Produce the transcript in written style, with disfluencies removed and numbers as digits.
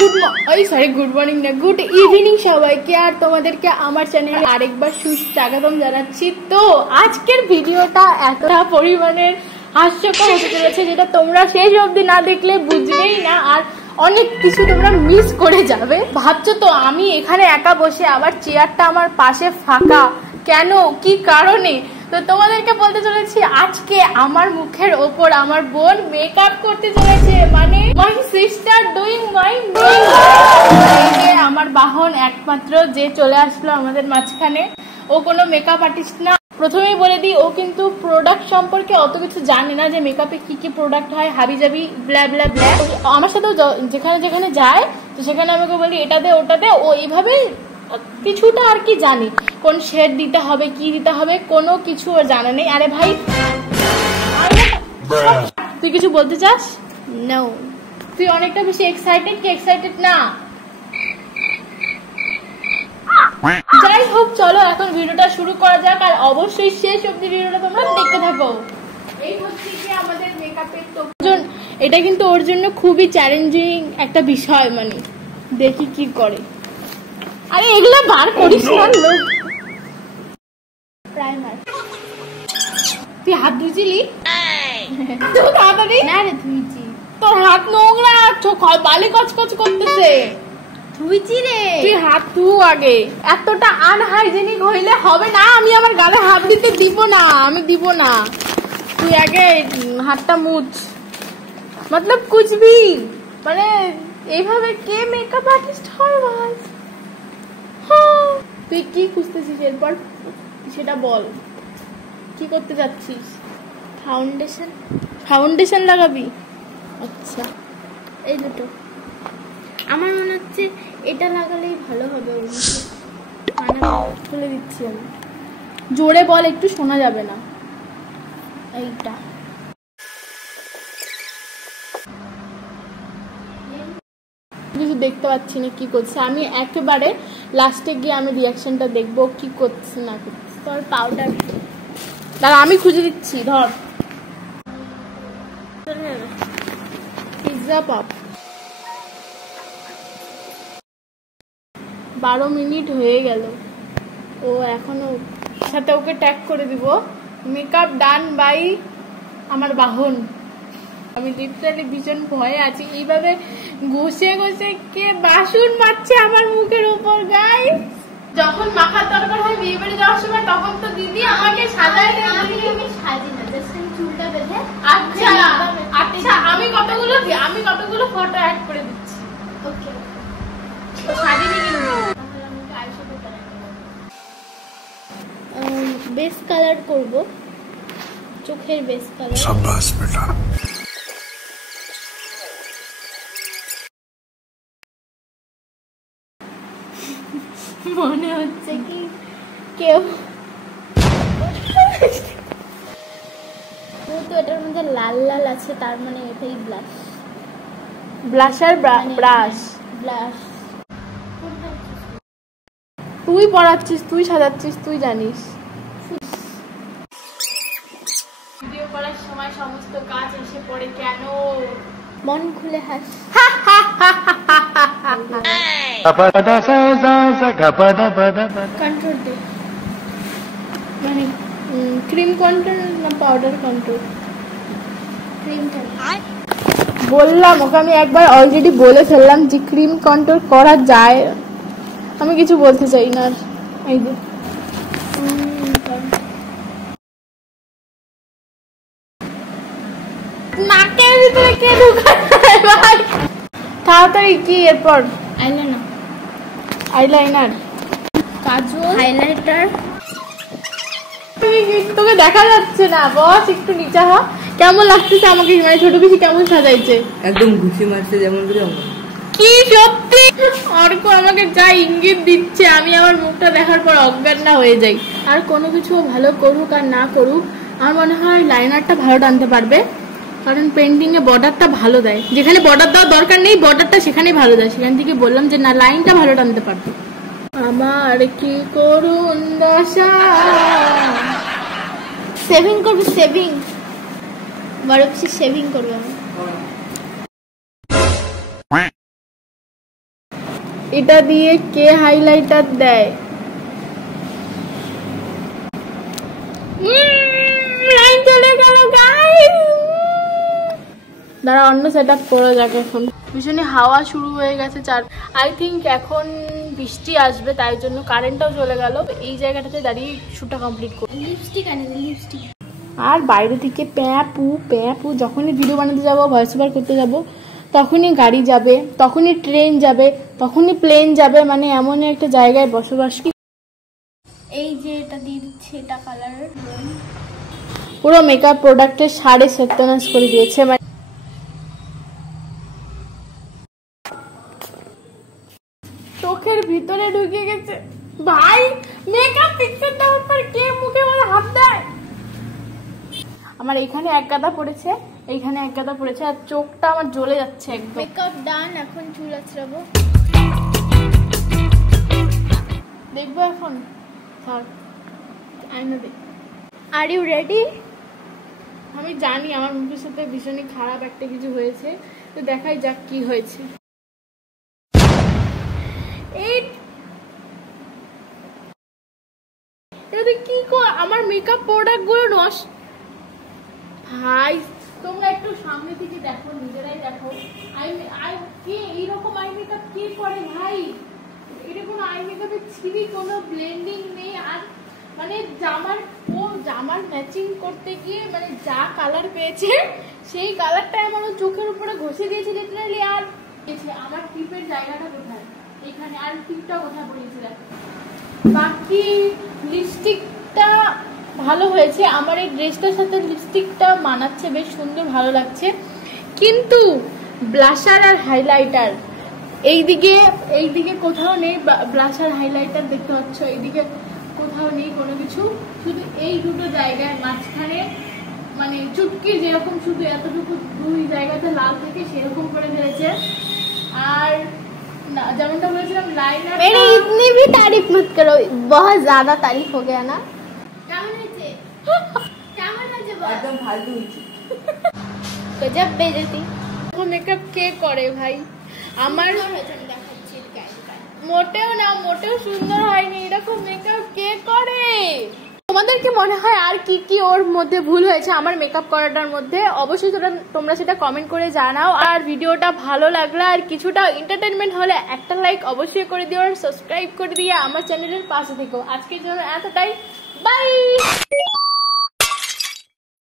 Good morning না, good evening সবাইকে। আর তোমাদেরকে আমার চ্যানেলে আরেকবার সুস্বাগতম জানাচ্ছি। তো আজকের ভিডিওটা এতটা পরিমাণের হাস্যকর হতে চলেছে যেটা তোমরা শেষ অবধি না দেখলে বুঝবেই না, আর অনেক কিছু তোমরা মিস করে যাবে। ভাবছো তো আমি এখানে একা বসে, আবার চেয়ারটা আমার পাশে ফাঁকা, কেন, কি কারণে? তো তোমাদেরকে বলতে চলেছি আজকে আমার মুখের ওপর আমার বোন মেকআপ করতে চলেছে, মানে my sister doing my makeup. আমার বাহন একমাত্র যে চলে আসলো আমাদের মাঝখানে, ও কোনো মেকআপ আর্টিস্ট না। প্রথমেই বলে দিই, ও কিন্তু প্রোডাক্ট সম্পর্কে অত কিছু জানে না, যে মেকআপে কি কি প্রোডাক্ট হয়, হাবিজাবি ব্লা ব্লা ব্লা। আমার সাথেও যেখানে যেখানে যায় তো সেখানে আমাকে বলি এটা দে ওটা দে, ও এইভাবেই কিছুটা আর কি জানি, কোন শেড দিতে হবে কি দিতে হবে কোনো কিছু ওর জানা নেই। আরে ভাই তুই কিছু বলতে চাস? নো, তুই অনেকটা বেশি এক্সাইটেড কি এক্সাইটেড না? যাই হোক, চলো এখন ভিডিওটা শুরু করা যাক, আর অবশ্যই শেষ অবধি ভিডিওটা তোমরা দেখতে থাকো। এই হচ্ছে কি আমাদের মেকআপের তো এটা কিন্তু ওর জন্য খুবই চ্যালেঞ্জিং একটা বিষয়, মানে দেখি কি করে। আরে এগুলো বার করিস না, লোক প্রাইমার। তুই হাত ধুইছিলি? তাড়াতাড়ি না রে, ধুইছি। তোর হাত নোংরা, বালি কচকচ করতেছে। ধুইছি রে, তুই হাত ধু আগে। এতটা আনহাইজেনিক হইলে হবে না, আমি আমার গালে হাত দিতে দিব না, আমি দিব না। তুই আগে হাতটা মুছ, মতলব কুচবি, মানে এইভাবে কে মেকআপ আর্টিস্ট হয় ভাই? তুই কি খুঁজতেছিস এরপর সেটা বল, কি করতে যাচ্ছিস? ফাউন্ডেশন। ফাউন্ডেশন লাগাবি? আচ্ছা, এই দুটো আমার মনে হচ্ছে এটা লাগালেই ভালো হবে। খুলে দিচ্ছি আমি, জোরে বল, একটু শোনা যাবে না। এইটা কিছু দেখতে পাচ্ছি না কি করছে, আমি একেবারে লাস্টে গিয়ে আমি রিয়াকশনটা দেখবো কি করছে না করছে। তোর পাউডার দাঁড়া, আমি খুঁজে দিচ্ছি, ধর। Pizza pop. 12 মিনিট হয়ে গেল, ও এখনো সাথে ওকে ট্যাগ করে দিব মেকআপ ডান বাই আমার বাহন। আমি লিটারালি ভীষণ ভয়ে আছি, এইভাবে ঘষে ঘষে কে বাসন মারছে আমার মুখের উপর। গাই যখন মাখার দরকার হয় বিয়ে বাড়ি যাওয়ার সময়, তখন তো দিদি আমাকে সাজায় দেয়। আমি সাজি না, জাস্ট চুলটা বেঁধে। আচ্ছা আচ্ছা, আমি কতগুলো ফটো অ্যাড করে দিচ্ছি। ওকে, তো সাজিনি কিন্তু বেস কালার করব, চোখের বেস কালার। শাবাশ বেটা। মনে হচ্ছে কি কেউ তো এটার মধ্যে লাল লাল আছে, তার মানে এটাই ব্লাশ। Blusher brush blush. তুই পড়াচ্ছিস, তুই সাজাচ্ছিস, তুই জানিস। ভিডিও করার সময় সমস্ত কাজ এসে পড়ে কেন? মন খুলে হাস। কন্ট্রোল দে, মানে ক্রিম কন্ট্রোল না পাউডার কন্ট্রোল? ক্রিম কন্ট্রোল বললাম ওকে, আমি একবার অলরেডি বলে ফেললাম যে ক্রিম কন্ট্রোল করা যায়, আমি কিছু বলতে চাই না। এই যে নাকের ভিতরে কে ঢুকায় ভাই? তাড়াতাড়ি কি এরপর? আইলাইনার, আইলাইনার, কাজল, হাইলাইটার। তোকে দেখা যাচ্ছে না, বস একটু নিচে হ। কেমন লাগতেছে আমাকে, মানে ছোট বেশি কেমন সাজাইছে? একদম ঘুষি মারছে যেমন করে। কি সত্যি অর্ক আমাকে যা ইঙ্গিত দিচ্ছে, আমি আমার মুখটা দেখার পর অজ্ঞান না হয়ে যাই। আর কোনো কিছু ভালো করুক আর না করুক, আমার মনে হয় লাইনারটা ভালো টানতে পারবে, কারণ পেন্টিং এ বর্ডারটা ভালো দেয়। যেখানে বর্ডার দেওয়ার দরকার নেই, বর্ডারটা সেখানেই ভালো দেয়। সেখান থেকে বললাম যে না, লাইনটা ভালো টানতে পারবে। আমার কি করুন দশা। সেভিং করবে, সেভিং বড় বেশি সেভিং করবে আমি। এটা দিয়ে কে হাইলাইটার দেয়? লাইন চলে গেল গাইস। দাঁড়া, অন্য সেট আপ করে যাক। এখন ভীষণই হাওয়া শুরু হয়ে গেছে চার। আই থিঙ্ক এখন বৃষ্টি আসবে, তাই জন্য কারেন্টটাও চলে গেল। এই জায়গাটাতে দাঁড়িয়ে শুটটা কমপ্লিট করি। লিপস্টিক আনি, লিপস্টিক। আর বাইরে থেকে প্যাপু যখনই ভিডিও বানাতে যাবো, ভয়েস ওভার করতে যাব, তখনই গাড়ি যাবে, তখনই ট্রেন যাবে, তখনই প্লেন যাবে। মানে এমন একটা জায়গায় বসবাস। কি এই যে এটা দিয়ে দিচ্ছে, এটা কালার পুরো মেকআপ প্রোডাক্টের সাড়ে সত্যানাশ করে দিয়েছে। মানে চোখের ভিতরে ঢুকে গেছে ভাই। মেকআপ পিকচার দেওয়ার পর কে মুখে আমার হাত দেয়? আমার এখানে এক গাদা পড়েছে, এইখানে এক গাদা পড়েছে, আর চোখটা আমার জ্বলে যাচ্ছে একদম। মেকআপ ডান, এখন চুল আঁচড়াবো। দেখবো এখন, আইনা দেখ। Are you ready? আমি জানি আমার মুখের সাথে ভীষণই খারাপ একটা কিছু হয়েছে, তো দেখাই যাক কি হয়েছে। কি আমার মেকআপ প্রোডাক্ট গুলো নষ্ট। ভাই তোমরা একটু সামনে থেকে দেখো, নিজেরাই দেখো। কে এইরকম আই মেকআপ কে করে ভাই? এটা কোনো আই মেকআপের ছিরি, কোনো ব্লেন্ডিং নেই। আর মানে জামার ম্যাচিং করতে গিয়ে মানে যা কালার পেয়েছে সেই কালারটাই আমার চোখের উপরে ঘষে দিয়েছে লিটারালি। আর আমার টিপের জায়গাটা কোথায়? এখানে। আর টিপটা কোথায় পড়িয়েছে দেখো। বাকি লিপস্টিকটা ভালো হয়েছে, আমার এই ড্রেসটার সাথে লিপস্টিকটা মানাচ্ছে, বেশ সুন্দর, ভালো লাগছে। কিন্তু ব্লাশার আর হাইলাইটার এইদিকে কোথাও নেই। ব্লাশার হাইলাইটার দেখতে পাচ্ছ, এইদিকে কোথাও নেই কোনো কিছু, শুধু এই দুটো জায়গায় মাঝখানে মানে চুটকি যেরকম শুধু এতটুকু দুই জায়গাতে লাল থাকে সেরকম করে ফেলেছে। আর যেমনটা বলেছিলাম লাইনার। मेरी इतनी भी तारीफ मत करो, बहुत ज्यादा तारीफ हो गया ना। কেমন হয়েছে? কেমন হয়েছে? একদম ফালতু হয়েছে। गजब बेइज्जती। মেকআপ কে করে ভাই? আমার দেখাচ্ছি মোটেও সুন্দর হয়নি। এরকম মেকআপ কে করে? তোমাদের কি মনে হয় আর কি কি ওর মধ্যে ভুল হয়েছে আমার মেকআপ করাটার মধ্যে? অবশ্যই তোমরা সেটা কমেন্ট করে জানাও। আর ভিডিওটা ভালো লাগলে আর কিছুটা এন্টারটেনমেন্ট হলে একটা লাইক অবশ্যই করে দিও, আর সাবস্ক্রাইব করে দিয়ে আমার চ্যানেলের পাশে থেকো। আজকের জন্য এতটাই, বাই।